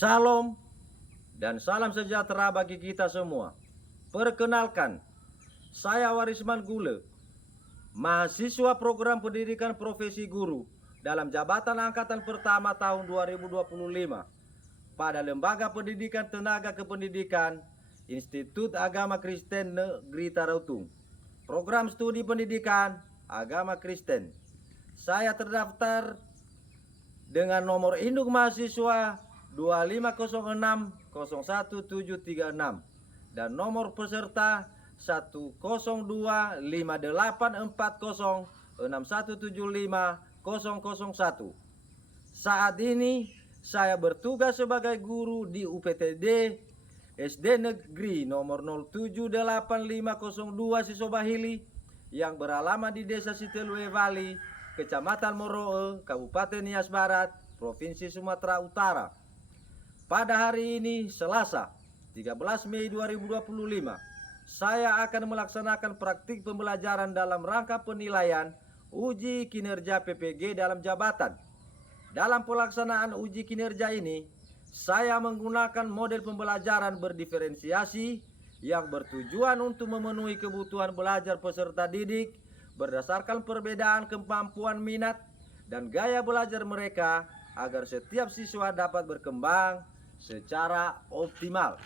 Salam dan salam sejahtera bagi kita semua. Perkenalkan, saya Warisman Gule, mahasiswa program pendidikan profesi guru dalam jabatan angkatan pertama tahun 2025 pada Lembaga Pendidikan Tenaga Kependidikan Institut Agama Kristen Negeri Tarutung. Program studi pendidikan agama Kristen. Saya terdaftar dengan nomor induk mahasiswa 2506011736 dan nomor peserta 1025840617501. Saat ini saya bertugas sebagai guru di UPTD SD Negeri nomor 078502 Sisobahili yang beralamat di Desa Sitelue Valley, Kecamatan Moroe, Kabupaten Nias Barat, Provinsi Sumatera Utara. Pada hari ini, Selasa, 13 Mei 2025, saya akan melaksanakan praktik pembelajaran dalam rangka penilaian uji kinerja PPG dalam jabatan. Dalam pelaksanaan uji kinerja ini, saya menggunakan model pembelajaran berdiferensiasi yang bertujuan untuk memenuhi kebutuhan belajar peserta didik berdasarkan perbedaan kemampuan minat dan gaya belajar mereka agar setiap siswa dapat berkembang secara optimal.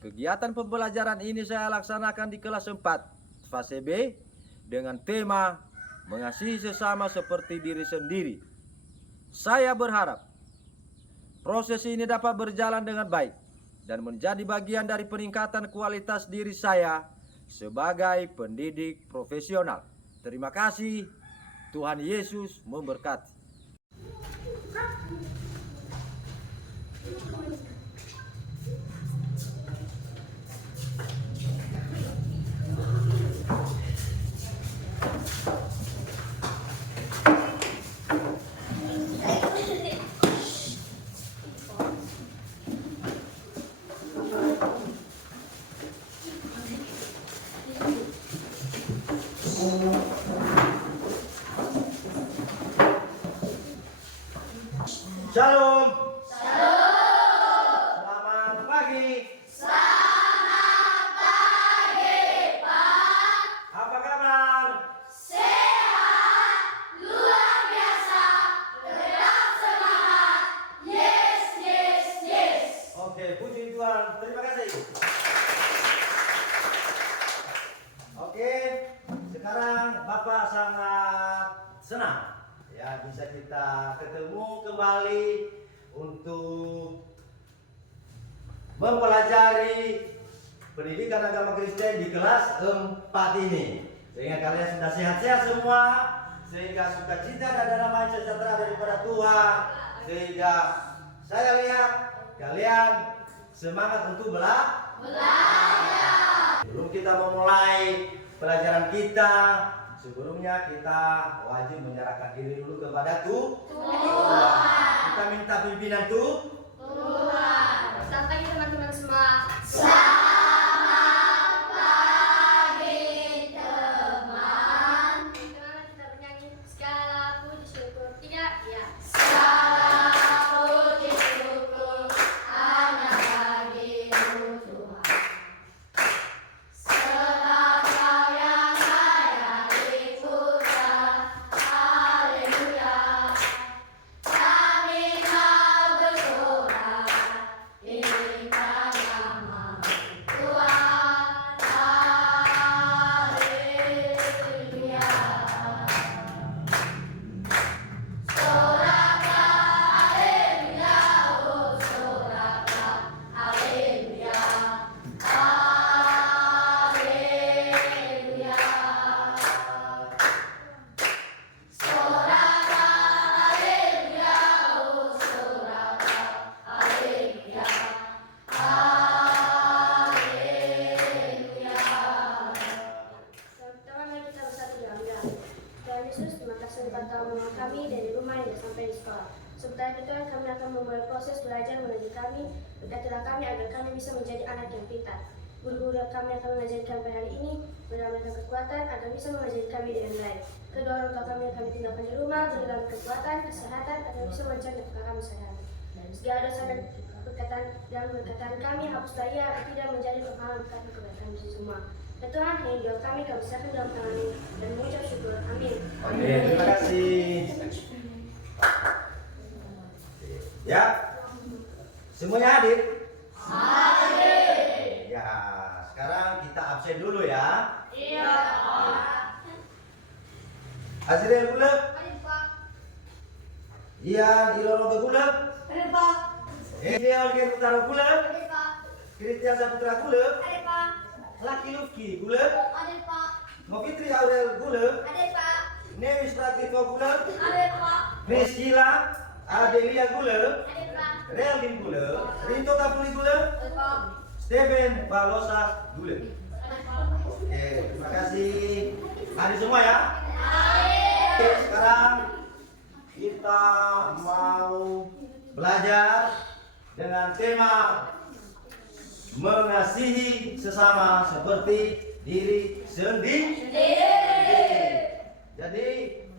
Kegiatan pembelajaran ini saya laksanakan di kelas 4 fase B dengan tema mengasihi sesama seperti diri sendiri. Saya berharap proses ini dapat berjalan dengan baik dan menjadi bagian dari peningkatan kualitas diri saya sebagai pendidik profesional. Terima kasih. Tuhan Yesus memberkati. Shalom. Shalom. Selamat pagi. Selamat pagi, Pak. Apa kabar? Sehat, luar biasa, tetap semangat. Yes, yes, yes. Oke, puji Tuhan. Terima kasih. Oke, sekarang Bapak sangat senang ya bisa kita ketemu kembali untuk mempelajari pendidikan agama Kristen di kelas 4 ini. Sehingga kalian sudah sehat-sehat semua, sehingga sukacita dan damai sejahtera daripada Tuhan, sehingga saya lihat kalian semangat untuk belajar. Sebelum kita memulai pelajaran kita, sebelumnya kita wajib menyerahkan diri dulu kepada Tuhan. Kita minta pimpinan Tuhan. Selamat pagi teman-teman semua. Selamat pagi teman. Bagaimana kita bernyanyi segala puji syukur? Tidak, ya. Segala puji syukur hanya bagi-Mu Tuhan. Sebab Kau yang layak dipuja. Haleluya. Kami mau bersorak, tinggikan nama-Mu Tuhan. Haleluya. Soraka, haleluya, oh soraka, haleluya, haleluya. Soraka, haleluya, oh soraka, haleluya, haleluya. Teman-teman, mari kita bersatu dalam doa. Tuhan Yesus, terima kasih Engkau telah menolong kami dari rumah hingga sampai di sekolah. Sebentar itu Tuhan, kami akan memulai proses belajar menuju kami. Berkatilah kami agar kami bisa menjadi anak yang pintar. Guru-guru yang kami akan mengajar kami hari ini, berilah mereka kekuatan agar bisa mengajari kami dengan baik. Kedua orang tua kami yang kami tinggalkan di rumah, berilah kekuatan, kesehatan agar bisa menjaga kami sehari-hari. Segala dosa dan perkataan kami hapuslah ia agar tidak menjadi penghalang kami kepada kami semua. Ya Tuhan, yang doa kami serahkan dalam tangan-Mu dan mengucap syukur. Amin. Amin. Terima kasih. Ya, semuanya hadir? Hadir. Ya, sekarang kita absen dulu ya. Iya. Azriel Guleb, Hadir Pak. Ian Ilorobe Guleb, Hadir Pak. Ideal Utara Guleb, Hadir Pak. Kristian Saputra Guleb, Hadir Pak. Laki Lufki Guleb, Hadir Pak. Novitri Aurel Guleb, Hadir Pak. Nevis Pratito Guleb, Hadir Pak. Priscila Adelia Guleb, Hadir Pak. Relvin Guleb, Rinto Tapuli Guleb, Hadir Pak. Steven Balosa Guleb. Hadir Pak. Oke, terima kasih. Hadir semua ya. Hadir. Oke, sekarang kita mau belajar dengan tema mengasihi sesama seperti diri sendiri. Jadi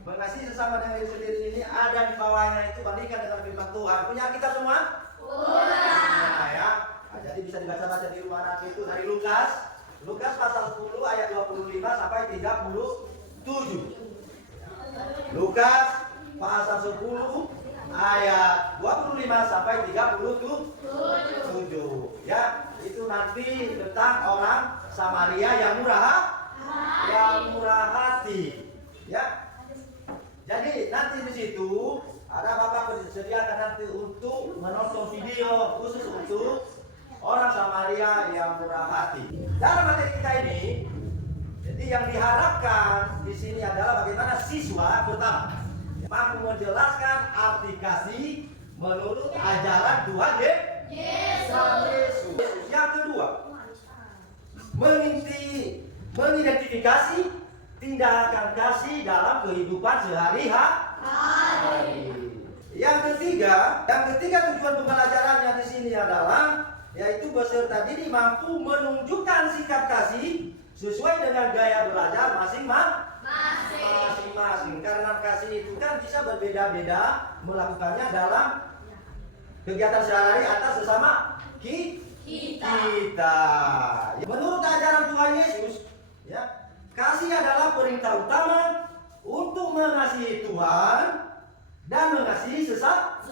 mengasihi sesama dengan diri sendiri ini ada di bawahnya itu bandingkan dengan firman Tuhan. Punya kita semua? Nah, ya. Nah, jadi bisa dibaca-baca di rumah nanti itu dari Lukas pasal 10 ayat 25 sampai 37. Lukas pasal 10 ayat 25 sampai 37. Ya, itu nanti tentang orang Samaria yang murah hati. Ya. Jadi nanti di situ ada Bapak disediakan nanti untuk menonton video khusus untuk orang Samaria yang murah hati. Dalam materi kita ini, jadi yang diharapkan di sini adalah bagaimana siswa pertama mampu menjelaskan arti kasih menurut ajaran Tuhan Yesus. Yang kedua, mengidentifikasi tindakan kasih dalam kehidupan sehari-hari. Yang ketiga tujuan pembelajarannya di sini adalah yaitu peserta didik mampu menunjukkan sikap kasih sesuai dengan gaya belajar masing-masing. Karena kasih itu kan bisa berbeda-beda melakukannya dalam kegiatan sehari-hari atas sesama kita. Menurut ajaran Tuhan Yesus, ya, kasih adalah perintah utama untuk mengasihi Tuhan dan mengasihi sesama.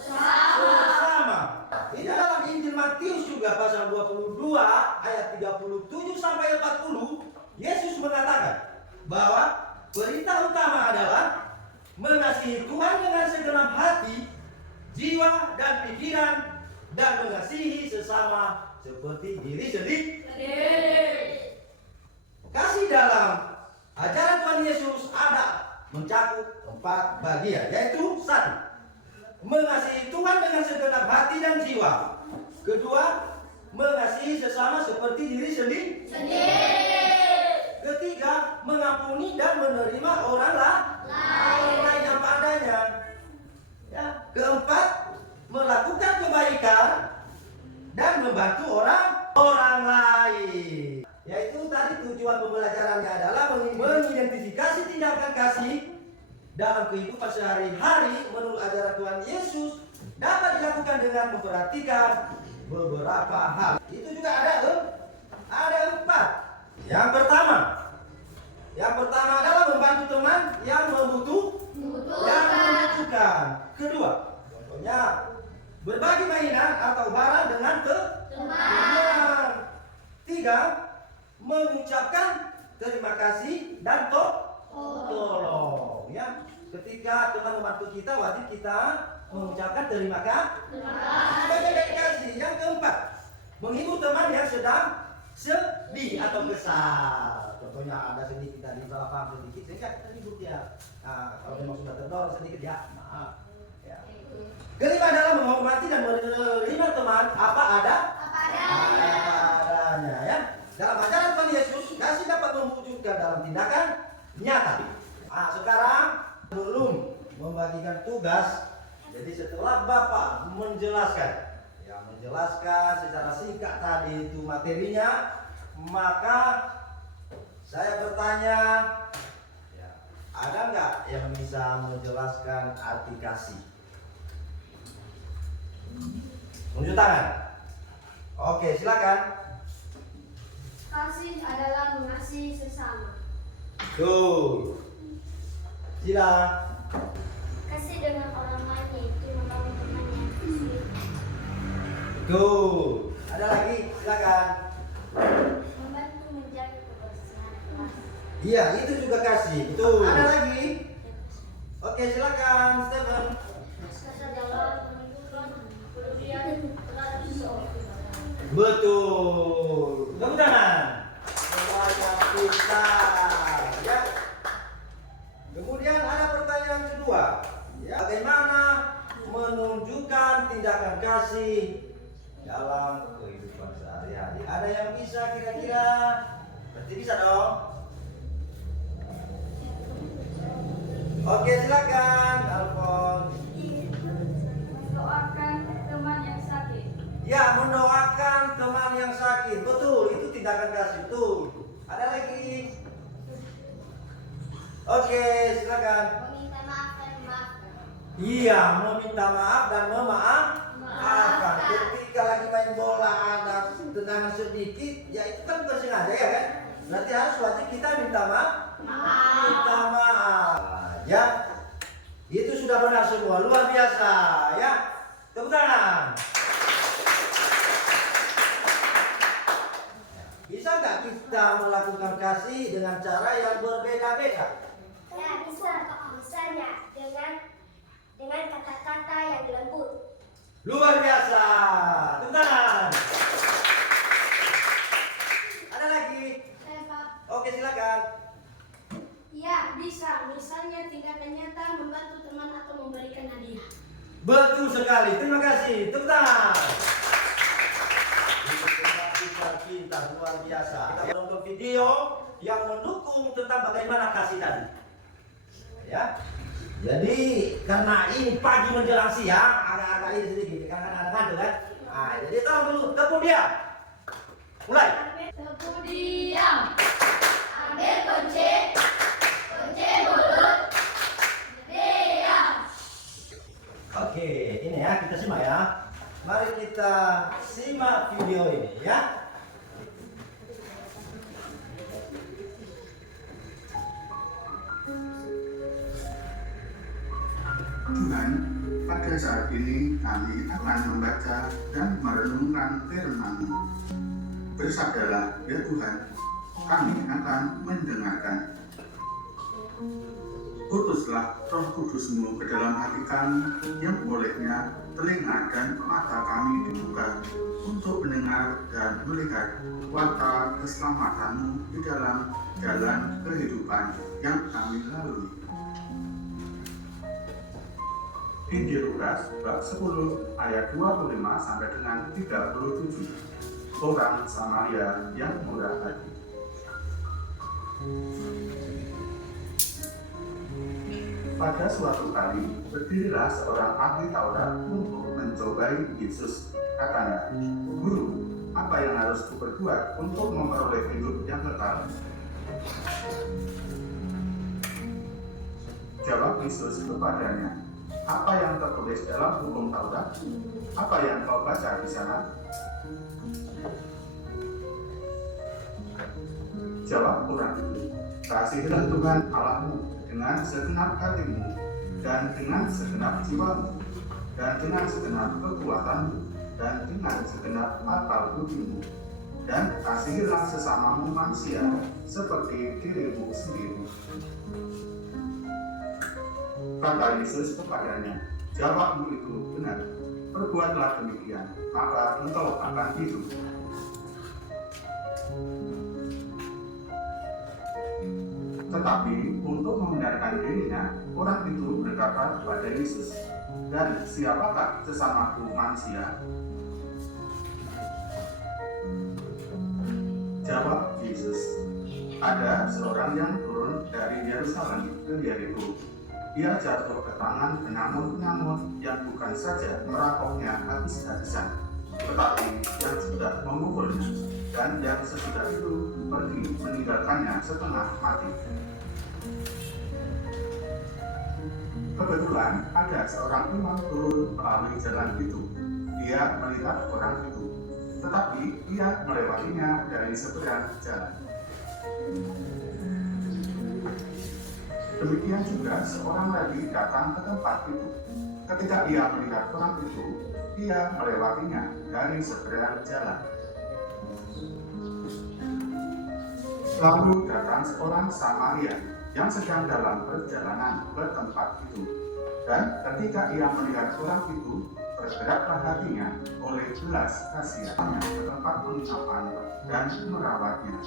Ini dalam Injil Matius juga pasal 22 ayat 37 sampai 40, Yesus mengatakan bahwa perintah utama adalah mengasihi Tuhan dengan segenap hati, jiwa dan pikiran, dan mengasihi sesama seperti diri sendiri. Kasih dalam ajaran Tuhan Yesus ada mencakup 4 bagian, yaitu 1. Mengasihi Tuhan dengan segenap hati dan jiwa. Kedua, mengasihi sesama seperti diri sendiri. Ketiga, mengampuni dan menerima orang lain apa adanya. Ya. Keempat, melakukan kebaikan dan membantu orang lain. Yaitu tadi tujuan pembelajarannya adalah mengidentifikasi tindakan kasih dalam kehidupan sehari-hari menurut ajaran Tuhan Yesus dapat dilakukan dengan memperhatikan beberapa hal. Itu juga ada 4. Yang pertama adalah membantu teman yang membutuhkan. Kedua, contohnya berbagi mainan atau barang dengan teman. 3, mengucapkan terima kasih dan tolong. Ya, ketika teman membantu kita, wajib kita mengucapkan terima kasih. Yang keempat, menghibur teman yang sedang sedih atau kesal. Contohnya ada sedikit tadi salah paham sedikit, sehingga kita hibur dia. Nah, kalau memang sudah terdorong sedikit, ya maaf. Ya. Kelima adalah menghormati dan menerima teman apa adanya. Ya. Dalam ajaran Tuhan Yesus, kasih dapat mewujudkan dalam tindakan nyata. Nah, sekarang belum membagikan tugas. Jadi setelah Bapak menjelaskan secara singkat tadi itu materinya, maka saya bertanya, ya, ada nggak yang bisa menjelaskan arti kasih? tunjuk tangan. Oke, silakan. Kasih adalah mengasihi sesama. Tuh. Sila. Kasih dengan orang lain yaitu menolong teman yang kesulitan. Tuh. Ada lagi, silakan. Membantu menjaga kebersihan kelas. Iya, itu juga kasih. Betul. Ada lagi? Oke, silakan, Stephen. Kasih adalah menunjukkan kepedulian terhadap seseorang. Betul. Tepuk tangan. Semuanya pintar. Ya. Kemudian ada pertanyaan kedua. Ya, bagaimana menunjukkan tindakan kasih dalam kehidupan sehari-hari? Ada yang bisa kira-kira? Berarti bisa dong. Oke, silakan, Alfon. Mendoakan teman yang sakit. Ya, mendoakan teman yang sakit. Betul, itu tindakan kasih. Betul. Ada lagi? Oke, silakan. Meminta maaf dan memaafkan. Iya, meminta maaf dan memaafkan. Ketika lagi main bola ada tendangan sedikit, ya itu kan bukan sengaja ya kan? Berarti harus wajib kita minta maaf. Minta maaf. Ya, itu sudah benar semua. Luar biasa ya. Tepuk tangan. Bisa nggak kita melakukan kasih dengan cara yang berbeda-beda? Ya bisa, misalnya dengan kata-kata yang lembut. Luar biasa. Tepuk tangan. Ada lagi? Saya Pak. Oke, silakan. Ya bisa, misalnya tindakan nyata membantu teman atau memberikan hadiah. Betul sekali. Terima kasih. Tepuk tangan. Pintar, luar biasa. Kita menonton video yang mendukung tentang bagaimana kasih tadi. Ya. Jadi karena ini pagi menjelang siang, agak-agak ini sedikit, karena ada ngantuk kan. Nah, jadi tolong dulu, tepuk dia. Mulai. Tepuk diam. Ambil kunci mulut. Diam. Oke, ini ya kita simak ya. Mari kita simak video ini ya. Tuhan, pada saat ini kami akan membaca dan merenungkan firman-Mu. Bersabdalah, ya Tuhan, kami akan mendengarkan. Utuslah Roh Kudus-Mu ke dalam hati kami, yang olehnya telinga dan mata kami dibuka untuk mendengar dan melihat warta keselamatan-Mu di dalam jalan kehidupan yang kami lalui. Injil Lukas bab 10 ayat 25 sampai dengan 37. Orang Samaria yang murah hati. Pada suatu kali, berdirilah seorang ahli Taurat untuk mencobai Yesus. Katanya, "Guru, apa yang harus kuperbuat untuk memperoleh hidup yang kekal?" Jawab Yesus kepadanya, "Apa yang tertulis dalam hukum Taurat? Apa yang kau baca di sana?" Jawab orang itu, "Kasihilah Tuhan Allahmu dengan segenap hatimu, dan dengan segenap jiwamu, dan dengan segenap kekuatanmu, dan dengan segenap akal budimu, dan kasihilah sesamamu manusia seperti dirimu sendiri." Kata Yesus kepadanya, "Jawabmu itu benar. Perbuatlah demikian, maka engkau akan hidup." Tetapi untuk membenarkan dirinya, orang itu berkata kepada Yesus, "Dan siapakah sesamaku manusia?" Jawab Yesus, "Ada seorang yang turun dari Yerusalem ke Yeriko. Dia jatuh ke tangan penyamun-penyamun yang bukan saja merampoknya habis-habisan, tetapi yang sudah memukulnya, dan yang sesudah itu pergi meninggalkannya setengah mati." Kebetulan ada seorang imam turun melalui jalan itu. Dia ia melihat orang itu, tetapi ia melewatinya dari seberang jalan. Demikian juga seorang lagi datang ke tempat itu. Ketika ia melihat orang itu, ia melewatinya dari seberang jalan. Lalu datang seorang Samaria yang sedang dalam perjalanan ke tempat itu. Dan ketika ia melihat orang itu, bergeraklah hatinya oleh belas kasihannya ke tempat penginapan dan merawatnya.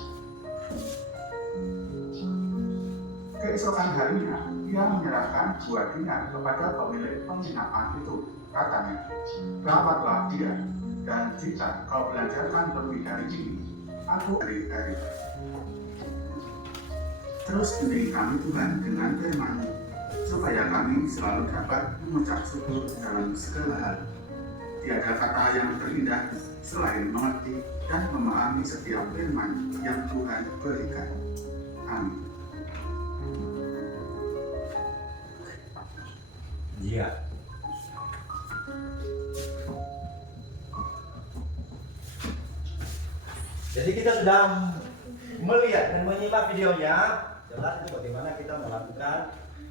Keesokan harinya, ia menyerahkan 2 dinar kepada pemilik penginapan itu. Katanya, rawatlah dia, dan jika kau belanjakan lebih dari ini, aku hari-hari. Terus bimbing kami Tuhan dengan firman-Mu, supaya kami selalu dapat mengucap syukur dalam segala hal. Tiada kata yang terindah selain mengerti dan memahami setiap firman yang Tuhan berikan. Amin. Iya. Jadi kita sudah melihat dan menyimak videonya, jelas itu bagaimana kita melakukan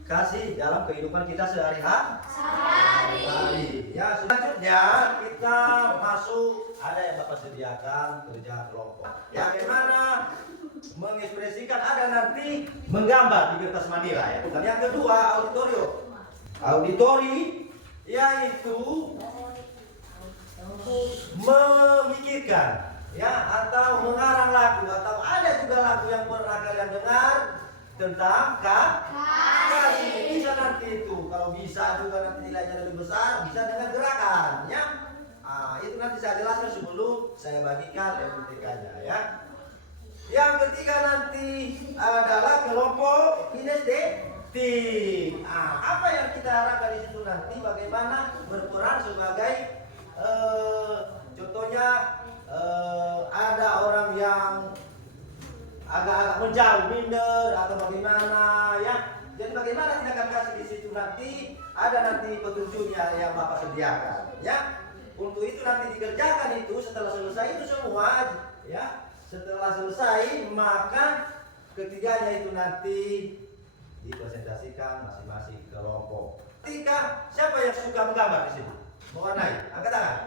kasih dalam kehidupan kita sehari-hari. Ya, selanjutnya kita masuk, ada yang Bapak sediakan kerja kelompok. Ya, bagaimana mengekspresikan, ada nanti menggambar di kertas manila ya. Dan yang kedua auditori, yaitu memikirkan ya atau mengarang lagu, atau ada juga lagu yang pernah kalian dengar tentang kasih. Bisa nanti itu, kalau bisa juga nanti nilainya lebih besar, bisa dengan gerakan ya. Itu nanti saya jelaskan sebelum saya bagikan MTK-nya ya. Yang ketiga nanti adalah kelompok kinestetik. Apa yang kita harapkan di situ nanti, bagaimana berperan sebagai contohnya ada orang yang agak-agak menjauh, minder atau bagaimana ya. Jadi bagaimana tindakan kasih di situ nanti, ada nanti petunjuknya yang Bapak sediakan ya. Untuk itu nanti dikerjakan itu, setelah selesai itu semua ya. Setelah selesai maka ketiganya itu nanti dipresentasikan masing-masing kelompok. Ketika siapa yang suka menggambar di sini? Mewarnai, angkat tangan.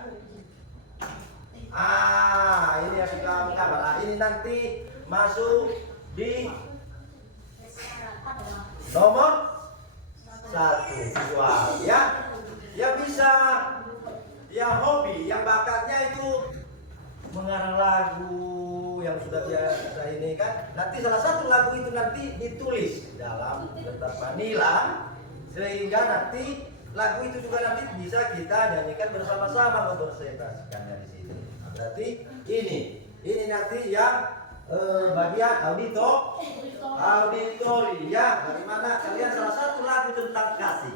Ini yang suka menggambar. Ini nanti masuk di nomor 1 visual ya. Yang bisa, yang hobi, yang bakatnya itu mengarang lagu yang sudah biasa ini kan. Nanti salah satu lagu itu nanti ditulis dalam kertas manila, sehingga nanti lagu itu juga nanti bisa kita nyanyikan bersama-sama, mempresentasikannya di sini. Nah, berarti ini nanti yang bagian auditori ya. Bagaimana kalian salah satu lagu tentang kasih.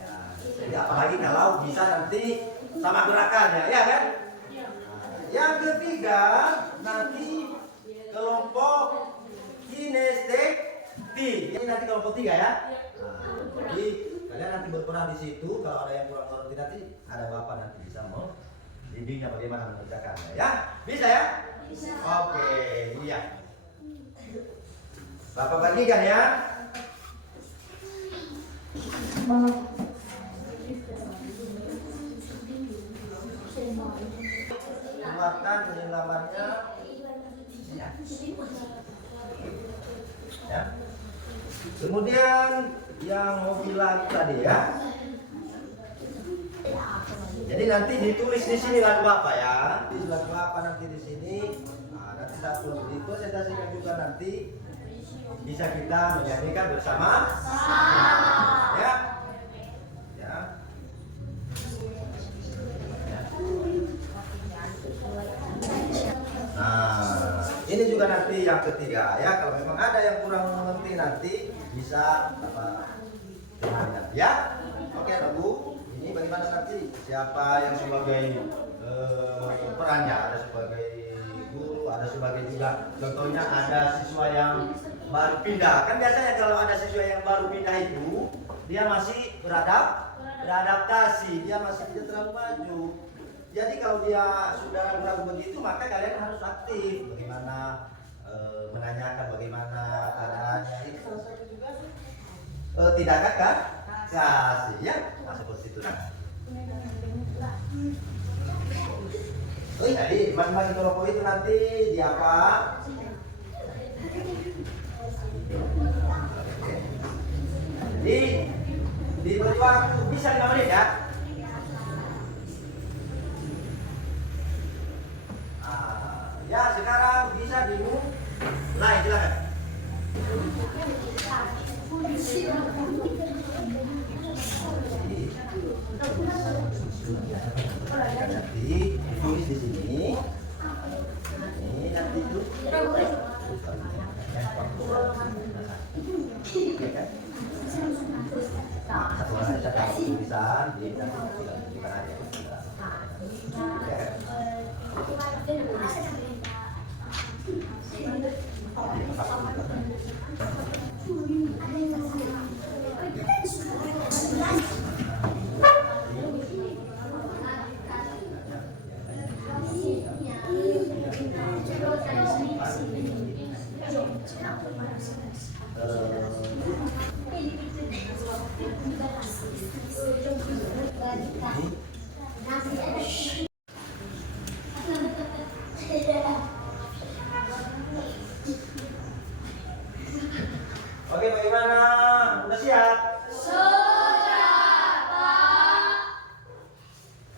Ya, jadi apalagi kalau bisa nanti sama gerakannya ya kan. Yang ketiga nanti kelompok kinestetik. Ini nanti kelompok 3 ya. Jadi kalian nanti berperan di situ. Kalau ada yang kurang ngerti nanti ada Bapak nanti bisa mau bimbingnya bagaimana mengerjakannya ya. Bisa ya? Bisa. Oke, iya. Bapak bagikan ya. Keluarkan penyelamannya ya. Kemudian yang mau bilang tadi ya, jadi nanti ditulis di sini lagu apa ya, lagu apa nanti di sini. Nanti satu dipresentasikan juga nanti bisa kita menyanyikan bersama ya. Ini juga nanti yang ketiga ya. Kalau memang ada yang kurang mengerti nanti bisa apa ya. Oke Bu, ini bagaimana nanti siapa yang sebagai perannya, ada sebagai guru, ada sebagai juga contohnya ada siswa yang baru pindah. Kan biasanya kalau ada siswa yang baru pindah itu dia masih beradaptasi, dia masih tidak terlalu maju. Jadi kalau dia sudah ragu-ragu begitu, maka kalian harus aktif. Bagaimana menanyakan bagaimana keadaannya itu. Tidak kan? Kasih ya. Nah, seperti itu. Jadi masing-masing kelompok itu nanti di apa? Diberi waktu bisa 5 menit ya. Ya sekarang bisa dimulai, silakan. Nanti ditulis di sini. Ini nanti itu. Satu orang saja kalau tulisan di nanti bukan aja. Oke, bagaimana? Udah siap? Sudah, Pak.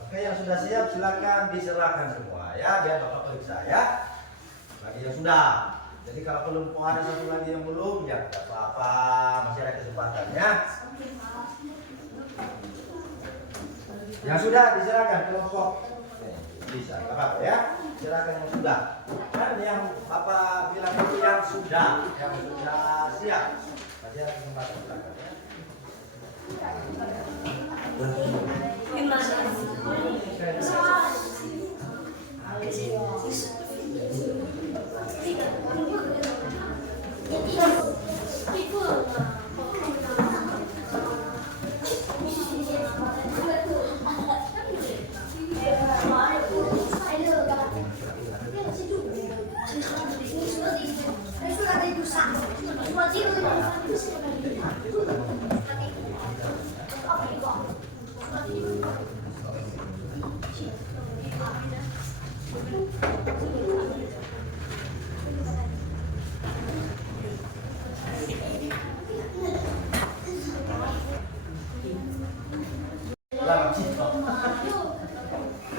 Oke, yang sudah siap silakan diserahkan semua ya, biar Bapak periksa ya. Bagi yang sudah. Jadi kalau belum ada satu lagi yang belum, ya tidak apa-apa, masih ada kesempatannya. Yang sudah diserahkan kelompok. Bisa, nggak apa-apa ya. Silakan yang sudah. Dan yang Bapak bilang itu yang sudah siap. Masih ada kesempatan, silakan ya.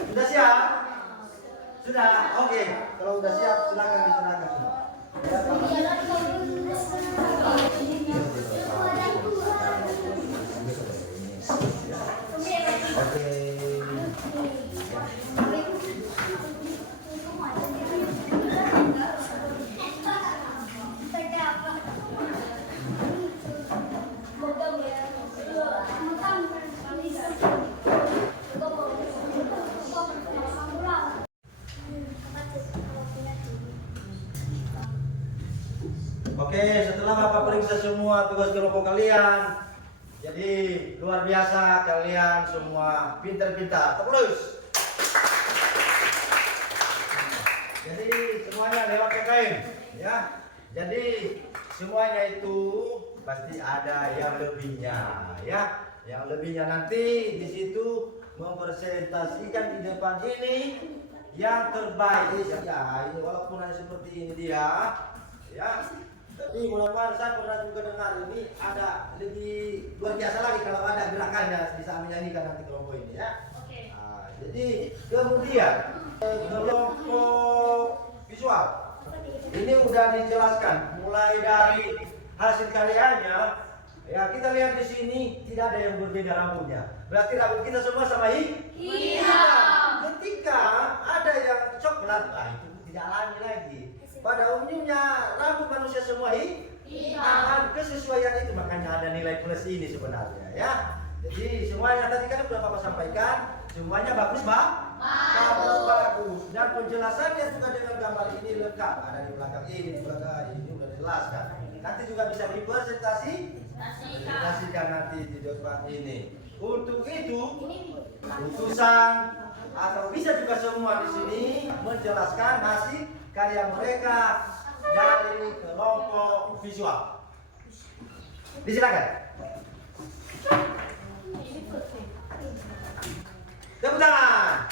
Sudah siap? Sudah? Oke. Kalau sudah siap silakan diserahkan semua. Oke, setelah Bapak periksa semua tugas kelompok kalian, jadi luar biasa kalian semua pintar-pintar. Terus. Jadi semuanya lewat PKM, ya. Jadi semuanya itu pasti ada yang lebihnya, ya. Yang lebihnya nanti di situ mempresentasikan di depan ini yang terbaik. Ya, ini walaupun hanya seperti ini dia, ya. Tapi mudah-mudahan saya pernah juga dengar ini ada lebih luar biasa lagi kalau ada gerakannya bisa menyanyikan nanti kelompok ini ya. Oke. Nah, jadi kemudian kelompok visual ini udah dijelaskan mulai dari hasil karyanya. Ya kita lihat di sini tidak ada yang berbeda rambutnya. Berarti rambut kita semua sama hitam. Ketika ada yang coklat, itu tidak alami lagi. Pada umumnya rambut manusia semua hitam. Kesesuaian itu makanya ada nilai plus ini sebenarnya ya. Jadi semuanya tadi kan sudah Bapak sampaikan, semuanya bagus bagus. Dan penjelasannya juga dengan gambar ini lengkap. Ada di belakang ini, di belakang ini sudah dijelaskan. Nanti juga bisa dipresentasikan nanti di depan ini. Untuk itu utusan atau bisa juga semua di sini menjelaskan hasil karya mereka dari kelompok visual. Disilakan. Tepuk tangan.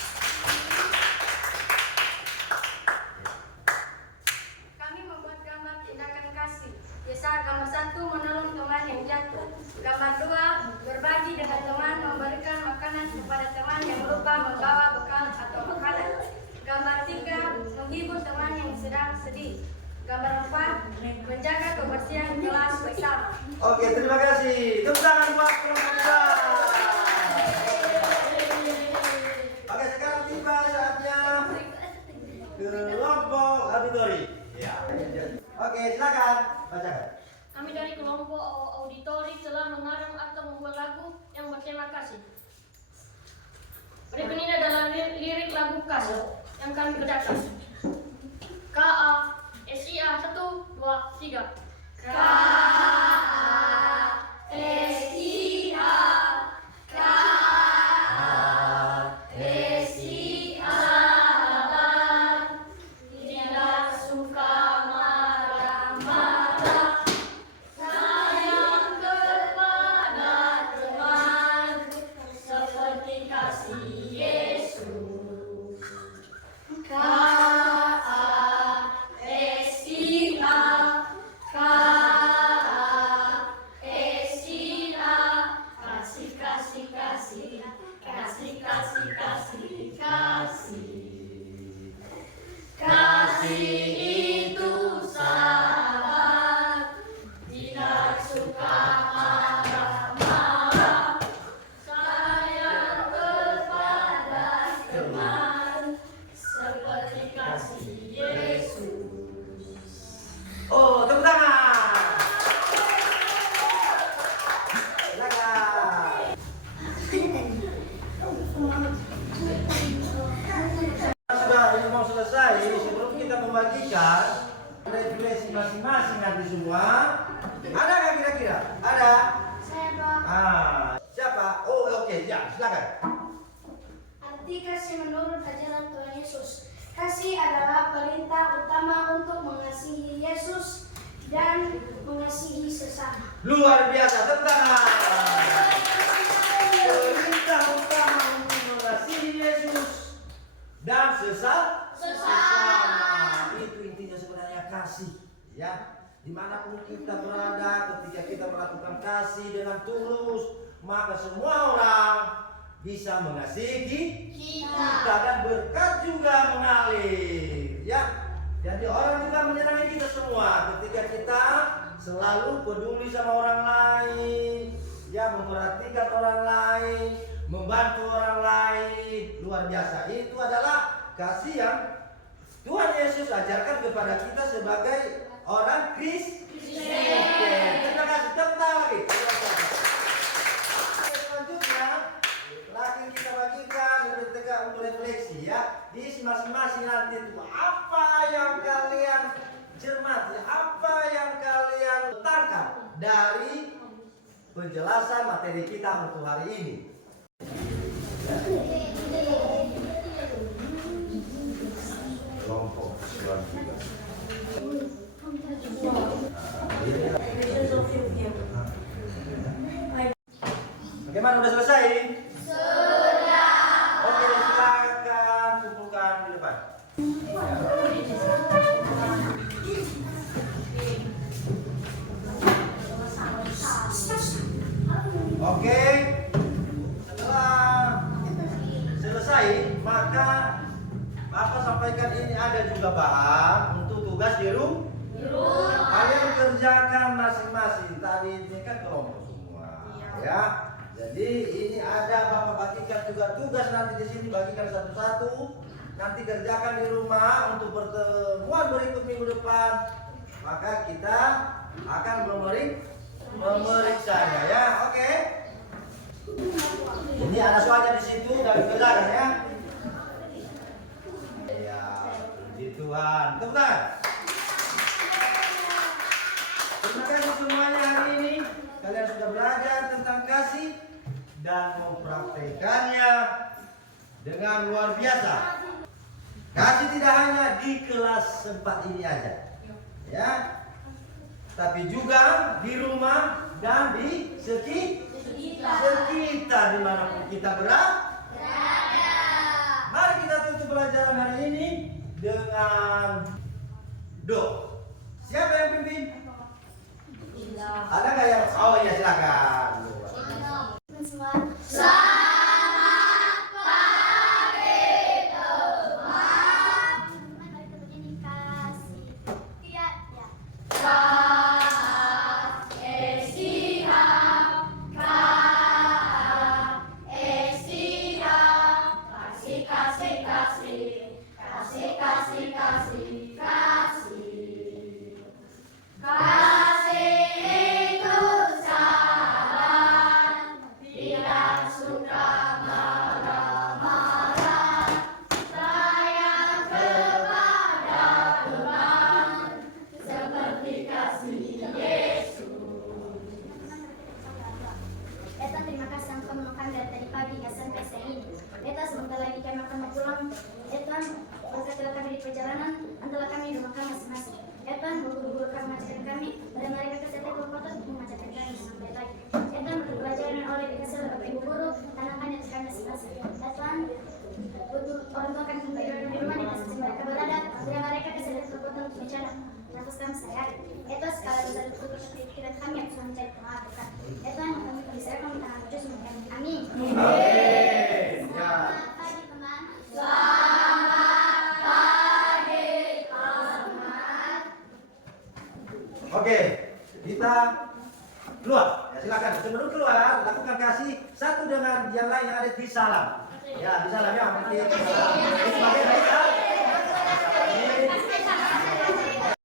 Kami membuat gambar tindakan kasih. Biasa gambar 1 menolong teman yang jatuh. Gambar 2 berbagi dengan teman, memberikan makanan kepada teman yang lupa membawa bekal atau makanan. Gambar 3 menghibur teman yang sedang sedih. Gambar 4 menjaga kebersihan kelas bersama. Oke, terima kasih. Tepuk tangan buat kelompok besar. Oke, sekarang tiba saatnya kelompok auditori. Ya. Oke, silakan bacakan. Kami dari kelompok auditori telah mengarang atau membuat lagu yang bertema kasih. Berikut ini adalah lirik lagu kasih yang kami kerjakan. KASIA 1, 2, 3. Tidak suka marah-marah, sayang kepada teman, seperti kasih Yesus. Kasih itu sahabat, tidak suka marah-marah, sayang kepada teman, seperti kasih Yesus. Oh, tepuk tangan. Silakan. Sudah ini mau selesai, sebelum kita membagikan refleksi masing-masing nanti semua. Ada nggak kira-kira? Ada? Saya Pak. Siapa? Oh, oke, ya, silakan. Arti kasih menurut ajaran Tuhan Yesus. Kasih adalah perintah utama untuk mengasihi Yesus dan mengasihi sesama. Luar biasa, tepuk tangan. Perintah utama untuk mengasihi Yesus dan sesama. Itu intinya sebenarnya kasih, ya. Dimanapun kita berada, ketika kita melakukan kasih dengan tulus, maka semua orang bisa mengasihi kita dan berkat juga mengalir, ya. Jadi orang juga menyenangi kita semua ketika kita selalu peduli sama orang lain, ya, memperhatikan orang lain, membantu orang lain. Luar biasa. Itu adalah kasih yang Tuhan Yesus ajarkan kepada kita sebagai orang Kristen. Terima kasih. Tepuk tangan lagi. Selanjutnya, terakhir kita bagikan untuk refleksi, ya. Di masing-masing nanti itu apa yang kalian cermati, apa yang kalian tangkap dari penjelasan materi kita untuk hari ini. Kelompok selanjutnya. Bagaimana, udah selesai? Sudah. Oke, silakan kumpulkan di depan. Oke, setelah selesai, maka Bapak sampaikan ini ada juga bahan untuk tugas di rumah. Kalian kerjakan masing-masing. Tadi ini kan kelompok semua, ya. Jadi ini ada Bapak bagikan juga tugas nanti di sini, bagikan satu-satu. Nanti kerjakan di rumah untuk pertemuan berikut minggu depan. Maka kita akan memeriksanya, ya. Oke. Ini ada soalnya di situ dan dikerjakan, ya. Ya, puji Tuhan. Tepuk tangan. Terima kasih semuanya hari ini. Kalian sudah belajar tentang kasih dan mempraktekannya dengan luar biasa. Kasih tidak hanya di kelas 4 ini aja, ya, tapi juga di rumah dan di sekitar dimanapun kita berada. Mari kita tutup pelajaran hari ini dengan doa. Siapa yang pimpin? Ada nggak yang? Oh iya, silakan. Semua. Eta terima kasih yang kamu makan dari tadi pagi hingga sampai siang ini. Eta sebentar lagi kami akan pulang. Eta berkatilah kami di perjalanan, antarlah kami di rumah kami masing-masing. Eta guru-guru kami mengajarkan kami, pada mereka kesehatan berkota untuk mengajarkan kami sampai lagi. Eta untuk pelajaran oleh dikasih oleh bapak ibu guru, tanahkan yang kami masing-masing. Eta untuk orang tua kami di rumah di posisi mereka berada, dan mereka kesehatan berkota untuk bicara. Nafas kami sehari. Eta sekalian bisa ditutup pikiran kami yang sudah mencari pengabdian. Eta yang kami bisa kami tangan terus menjadi amin. Amin. Ya. Selamat pagi teman. Oke, kita keluar. Ya, silakan. Sebelum keluar, lakukan kasih satu dengan yang lain yang ada di salam. Ya, di salam ya.